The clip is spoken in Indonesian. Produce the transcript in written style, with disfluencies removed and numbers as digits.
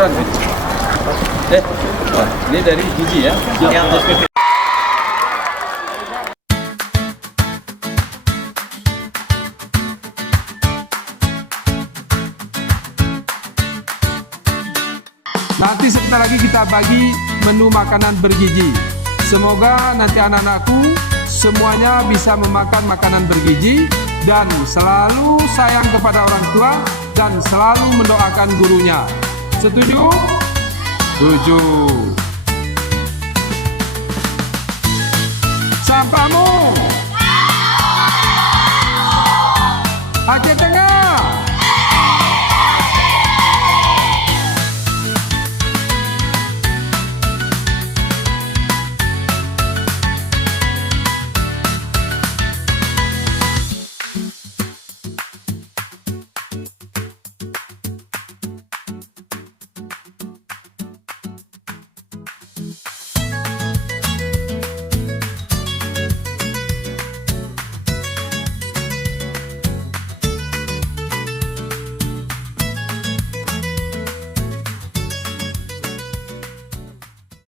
keren nih. Ini dari Gizi ya. Yang SPP. Nanti sebentar lagi kita bagi menu makanan bergizi. Semoga nanti anak-anakku semuanya bisa memakan makanan bergizi dan selalu sayang kepada orang tua dan selalu mendoakan gurunya. Setuju? Setuju. Sampamu Aceh Tengah.